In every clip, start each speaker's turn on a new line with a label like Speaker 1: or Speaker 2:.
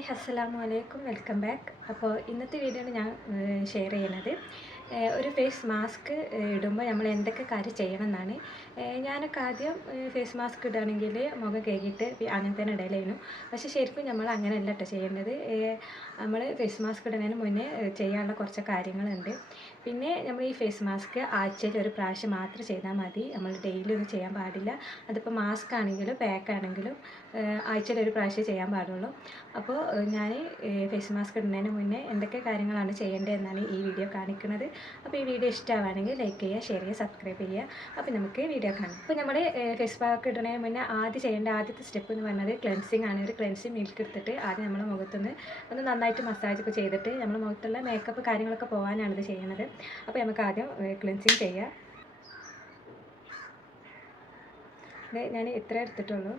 Speaker 1: Hi അസ്സലാമു അലൈക്കും welcome back. അപ്പോൾ ഇന്നത്തെ വീഡിയോയിൽ ഞാൻ ഷെയർ ചെയ്യുന്നത് ഒരു ഫേസ് മാസ്ക് ഇടുമ്പോൾ നമ്മൾ എന്തൊക്കെ കാര്യം ചെയ്യണം എന്നാണ് ഞാനൊക്കെ ആദ്യം ഫേസ് മാസ്ക് ഇടുകയാണെങ്കിൽ മുഖം കഴുകിയിട്ട് അങ്ങനെ തന്നെ ഇടയിലായിരുന്നു പക്ഷേ ശരിക്കും നമ്മൾ അങ്ങനെയല്ല കേട്ടോ ചെയ്യേണ്ടത്. നമ്മൾ ഫേസ് മാസ്ക് ഇടുന്നതിന് മുന്നേ ചെയ്യാനുള്ള കുറച്ച് കാര്യങ്ങളുണ്ട്. പിന്നെ നമ്മൾ ഈ ഫേസ് മാസ്ക് ആഴ്ചയിൽ ഒരു പ്രാവശ്യം മാത്രം ചെയ്താൽ മതി. നമ്മൾ ഡെയിലി ഒന്നും ചെയ്യാൻ പാടില്ല. അതിപ്പോൾ മാസ്ക് ആണെങ്കിലും പാക്ക് ആണെങ്കിലും ആഴ്ചയിൽ ഒരു പ്രാവശ്യം ചെയ്യാൻ പാടുള്ളൂ. അപ്പോൾ ഞാൻ ഫേസ് മാസ്ക് ഇടുന്നതിന് മുന്നേ എന്തൊക്കെ കാര്യങ്ങളാണ് ചെയ്യേണ്ടതെന്നാണ് ഈ വീഡിയോ കാണിക്കുന്നത്. അപ്പോൾ ഈ വീഡിയോ ഇഷ്ടമാണെങ്കിൽ ലൈക്ക് ചെയ്യുക ഷെയർ ചെയ്യുക സബ്സ്ക്രൈബ് ചെയ്യുക. അപ്പോൾ നമുക്ക് വീഡിയോ കാണാം. അപ്പോൾ നമ്മൾ ഫേസ് മാസ്ക് ഇടുന്നതിന് മുന്നേ ആദ്യം ചെയ്യേണ്ട ആദ്യത്തെ സ്റ്റെപ്പ് എന്ന് പറഞ്ഞാൽ ക്ലെൻസിങ് ആണ്. ഒരു ക്ലെൻസിങ് മിൽക്ക് എടുത്തിട്ട് ആദ്യം നമ്മുടെ മുഖത്തൊന്ന് ഒന്ന് നന്നായിട്ട് മസാജ് ഒക്കെ ചെയ്തിട്ട് നമ്മുടെ മുഖത്തുള്ള മേക്കപ്പ് കാര്യങ്ങളൊക്കെ പോകാനാണ് ഇത് ചെയ്യുന്നത്. അപ്പോൾ നമുക്ക് ആദ്യം ക്ലിൻസിങ് ചെയ്യാം. ഞാൻ ഇത്ര എടുത്തിട്ടുള്ളൂ.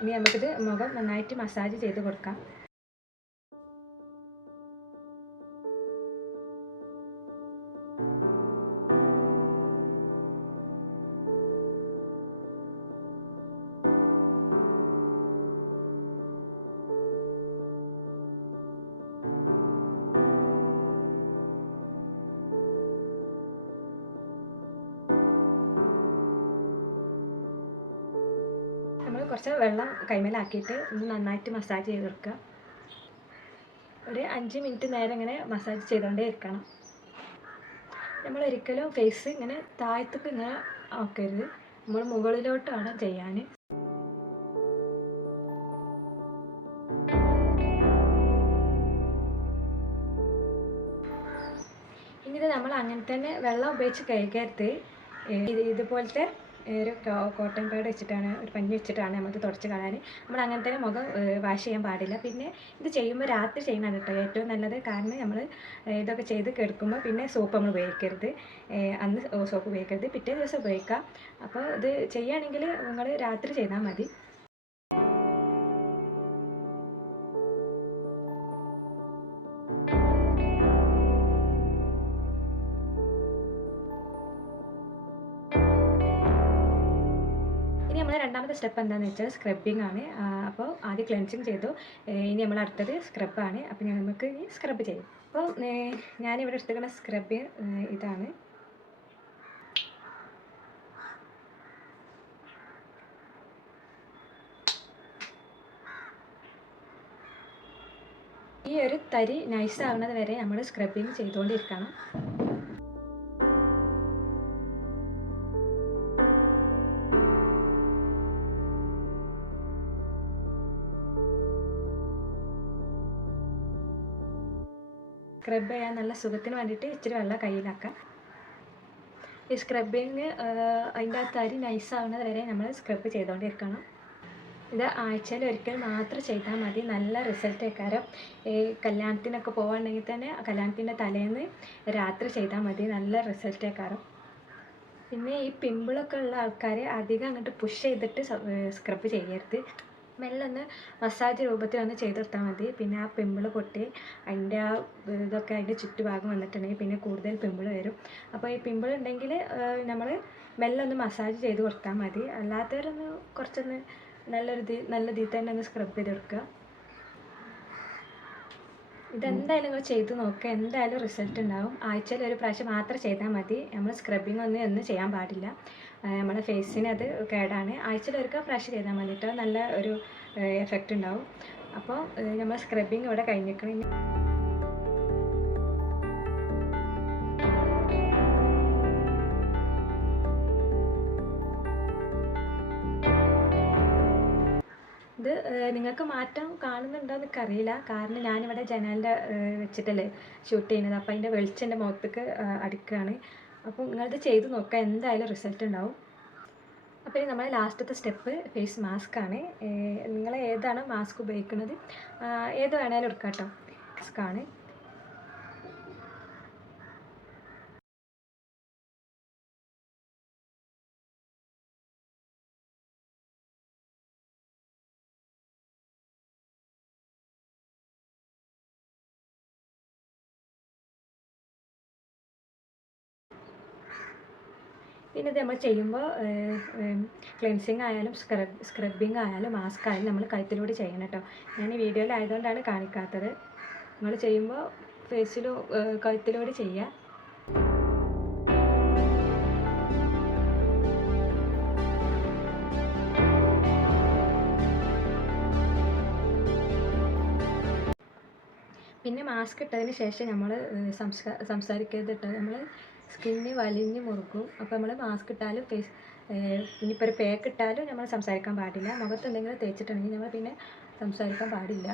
Speaker 1: ഇനി നമുക്കിത് മുഖം നന്നായിട്ട് മസാജ് ചെയ്ത് കൊടുക്കാം. നമ്മൾ കുറച്ച് വെള്ളം കൈമേലാക്കിയിട്ട് ഒന്ന് നന്നായിട്ട് മസാജ് ചെയ്ത് കൊടുക്കുക. ഒരു അഞ്ച് മിനിറ്റ് നേരം ഇങ്ങനെ മസാജ് ചെയ്തുകൊണ്ടേ ഇരിക്കണം. നമ്മൾ ഒരിക്കലും ഫേസ് ഇങ്ങനെ താഴത്തേക്ക് ഇങ്ങനെ ആക്കരുത്. നമ്മൾ മുകളിലോട്ടാണ് ചെയ്യാൻ. ഇത് നമ്മൾ അങ്ങനെ തന്നെ വെള്ളം ഉപയോഗിച്ച് കഴുകരുത്. ഇതുപോലത്തെ ഒരു കോട്ടൺ പാഡ് വെച്ചിട്ടാണ് ഒരു പഞ്ഞി വെച്ചിട്ടാണ് നമുക്ക് തുടച്ച് കളയാൻ. നമ്മൾ അങ്ങനെ തന്നെ മുഖം വാഷ് ചെയ്യാൻ പാടില്ല. പിന്നെ ഇത് ചെയ്യുമ്പോൾ രാത്രി ചെയ്യുന്നതാണ് കേട്ടോ ഏറ്റവും നല്ലത്. കാരണം നമ്മൾ ഇതൊക്കെ ചെയ്ത് കിടക്കുമ്പോൾ പിന്നെ സോപ്പ് നമ്മൾ ഉപയോഗിക്കരുത്. അന്ന് സോപ്പ് ഉപയോഗിക്കരുത്. പിറ്റേ ദിവസം ഉപയോഗിക്കാം. അപ്പോൾ ഇത് ചെയ്യുകയാണെങ്കിൽ നിങ്ങൾ രാത്രി ചെയ്താൽ മതി. നമ്മൾ രണ്ടാമത്തെ സ്റ്റെപ്പ് എന്താണെന്ന് വെച്ചാൽ സ്ക്രബിങ് ആണ്. അപ്പോൾ ആദ്യം ക്ലെൻസിങ് ചെയ്തു. ഇനി നമ്മൾ അടുത്തത് സ്ക്രബാണ് അപ്പോൾ ഞാൻ നമുക്ക് ഇനി സ്ക്രബ് ചെയ്യും. അപ്പോൾ ഞാനിവിടെ എടുത്തിരിക്കുന്ന സ്ക്രബ് ഇതാണ്. ഈ ഒരു തരി നൈസ് ആവുന്നത് വരെ നമ്മൾ സ്ക്രബിങ് ചെയ്തുകൊണ്ടിരിക്കണം. സ്ക്രബ് ചെയ്യാൻ നല്ല സുഖത്തിന് വേണ്ടിയിട്ട് ഇച്ചിരി വെള്ളം കയ്യിലാക്കാം. ഈ സ്ക്രബിങ് അതിന്റെ ആ തരി നൈസാവുന്നത് വരെ നമ്മൾ സ്ക്രബ് ചെയ്തുകൊണ്ടിരിക്കണം ഇത് ആഴ്ചയിൽ ഒരിക്കൽ മാത്രം ചെയ്താൽ മതി. നല്ല റിസൾട്ട് കാരണം ഈ കല്യാണത്തിനൊക്കെ പോവുകയാണെങ്കിൽ തന്നെ കല്യാണത്തിന്റെ തലേന്ന് രാത്രി ചെയ്താൽ മതി. നല്ല റിസൾട്ട് കാരണം പിന്നെ ഈ പിമ്പിളൊക്കെ ഉള്ള ആൾക്കാരെ അധികം അങ്ങോട്ട് പുഷ് ചെയ്തിട്ട് സ്ക്രബ് ചെയ്യരുത്. മെല്ലെ ഒന്ന് മസാജ് രൂപത്തിൽ ഒന്ന് ചെയ്തെടുത്താൽ മതി. പിന്നെ ആ പിമ്പിൾ പൊട്ടി അതിന്റെ ആ ഇതൊക്കെ അതിന്റെ ചുറ്റുഭാഗം വന്നിട്ടുണ്ടെങ്കിൽ പിന്നെ കൂടുതൽ പിമ്പിൾ വരും. അപ്പോൾ ഈ പിമ്പിൾ ഉണ്ടെങ്കിൽ നമ്മൾ മെല്ലെ ഒന്ന് മസാജ് ചെയ്ത് കൊടുത്താൽ മതി. അല്ലാത്തവരൊന്ന് കുറച്ചൊന്ന് നല്ലൊരു നല്ല ഇതിൽ തന്നെ ഒന്ന് സ്ക്രബ് ചെയ്ത് കൊടുക്കുക. ഇതെന്തായാലും നിങ്ങൾ ചെയ്ത് നോക്കുക. എന്തായാലും റിസൾട്ട് ഉണ്ടാവും. ആഴ്ചയിൽ ഒരു പ്രാവശ്യം മാത്രം ചെയ്താൽ മതി. നമ്മൾ സ്ക്രബിങ് ഒന്നും ഒന്നും ചെയ്യാൻ പാടില്ല. നമ്മുടെ ഫേസിന് അത് കേടാണ്. ആഴ്ചയിൽ ഫ്രഷ് ചെയ്താൽ മതി. കേട്ടോ നല്ല ഒരു എഫക്റ്റ് ഉണ്ടാവും. അപ്പോൾ നമ്മൾ സ്ക്രബിങ് ഇവിടെ കഴിഞ്ഞിരിക്കണം. ഇത് നിങ്ങൾക്ക് മാറ്റം കാണുന്നുണ്ടോ എന്നൊക്കെ അറിയില്ല കാരണം ഞാനിവിടെ ജനാലിന്റെ വെച്ചിട്ടല്ലേ ഷൂട്ട് ചെയ്യുന്നത്. അപ്പോൾ അതിന്റെ വെളിച്ചം എന്റെ മുഖത്തേക്ക് അടിക്കുകയാണ്. അപ്പോൾ നിങ്ങളിത് ചെയ്ത് നോക്കുക എന്തായാലും റിസൾട്ട് ഉണ്ടാവും. അപ്പോൾ ഇനി നമ്മുടെ ലാസ്റ്റത്തെ സ്റ്റെപ്പ് ഫേസ് മാസ്ക് ആണ്. നിങ്ങൾ ഏതാണ് മാസ്ക് ഉപയോഗിക്കുന്നത്? ഏത് വേണേലും എടുക്കാം കേട്ടോ മാസ്ക് ആണ്. പിന്നെ ഇത് നമ്മൾ ചെയ്യുമ്പോൾ ക്ലെൻസിങ് ആയാലും സ്ക്രബ് സ്ക്രബിങ് ആയാലും മാസ്ക് ആയാലും നമ്മൾ കഴുത്തിലൂടെ ചെയ്യണം കേട്ടോ ഞാൻ ഈ വീഡിയോയിൽ ആയതുകൊണ്ടാണ് കാണിക്കാത്തത് നമ്മൾ ചെയ്യുമ്പോൾ ഫേസിൽ കഴുത്തിലൂടെ ചെയ്യുക പിന്നെ മാസ്ക് ഇട്ടതിന് ശേഷം നമ്മൾ സംസ്കാ സംസാരിക്കരുതിട്ട് നമ്മൾ സ്കിന്ന് വലിഞ്ഞ് മുറുക്കും. അപ്പോൾ നമ്മൾ മാസ്ക് ഇട്ടാലും ഫേസ് ഇനിയിപ്പോൾ ഒരു പേക്ക് ഇട്ടാലും നമ്മൾ സംസാരിക്കാൻ പാടില്ല. മുഖത്ത് എന്തെങ്കിലും തേച്ചിട്ടുണ്ടെങ്കിൽ നമ്മൾ പിന്നെ സംസാരിക്കാൻ പാടില്ല.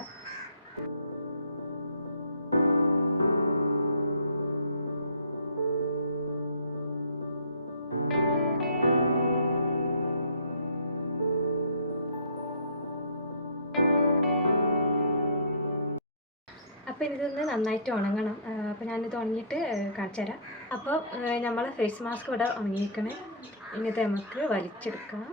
Speaker 1: അപ്പോൾ ഇതൊന്ന് നന്നായിട്ട് ഉണങ്ങണം. അപ്പോൾ ഞാനിത് ഉണങ്ങിയിട്ട് കാണിച്ചു തരാം. അപ്പോൾ നമ്മൾ ഫേസ് മാസ്ക് ഇവിടെ ഉണങ്ങിയിരിക്കണേ. ഇങ്ങനത്തെ നമുക്ക് വലിച്ചെടുക്കാം.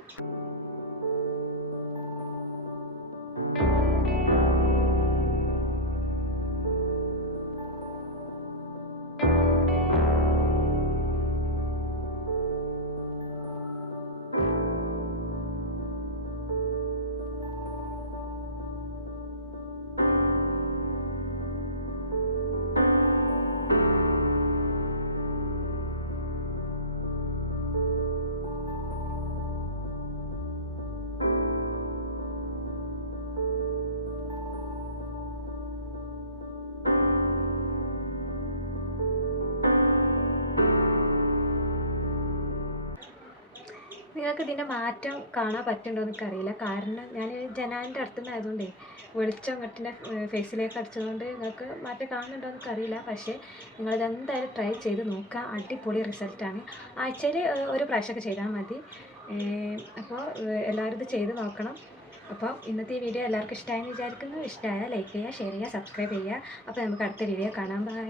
Speaker 1: നിങ്ങൾക്ക് ഇതിന്റെ മാറ്റം കാണാൻ പറ്റുന്നുണ്ടോ എന്നൊക്കെ അറിയില്ല. കാരണം ഞാൻ ജനാലിന്റെ അടുത്തുനിന്ന് ആയതുകൊണ്ടേ വെളിച്ചം ഇങ്ങോട്ടിന്റെ ഫേസിലേക്ക് അടിച്ചതുകൊണ്ട് നിങ്ങൾക്ക് മാറ്റം കാണുന്നുണ്ടോ എന്നൊക്കെ അറിയില്ല. പക്ഷേ നിങ്ങളിത് എന്തായാലും ട്രൈ ചെയ്ത് നോക്കുക. അടിപൊളി റിസൾട്ടാണ് ആഴ്ചയിൽ ഒരു പ്രാവശ്യമൊക്കെ ചെയ്താൽ മതി. അപ്പോൾ എല്ലാവരും ഇത് ചെയ്ത് നോക്കണം. അപ്പോൾ ഇന്നത്തെ ഈ വീഡിയോ എല്ലാവർക്കും ഇഷ്ടമായെന്ന് വിചാരിക്കുന്നു. ഇഷ്ടമായാൽ ലൈക്ക് ചെയ്യുക ഷെയർ ചെയ്യുക സബ്സ്ക്രൈബ് ചെയ്യുക. അപ്പോൾ നമുക്ക് അടുത്ത വീഡിയോ കാണാം. ബൈ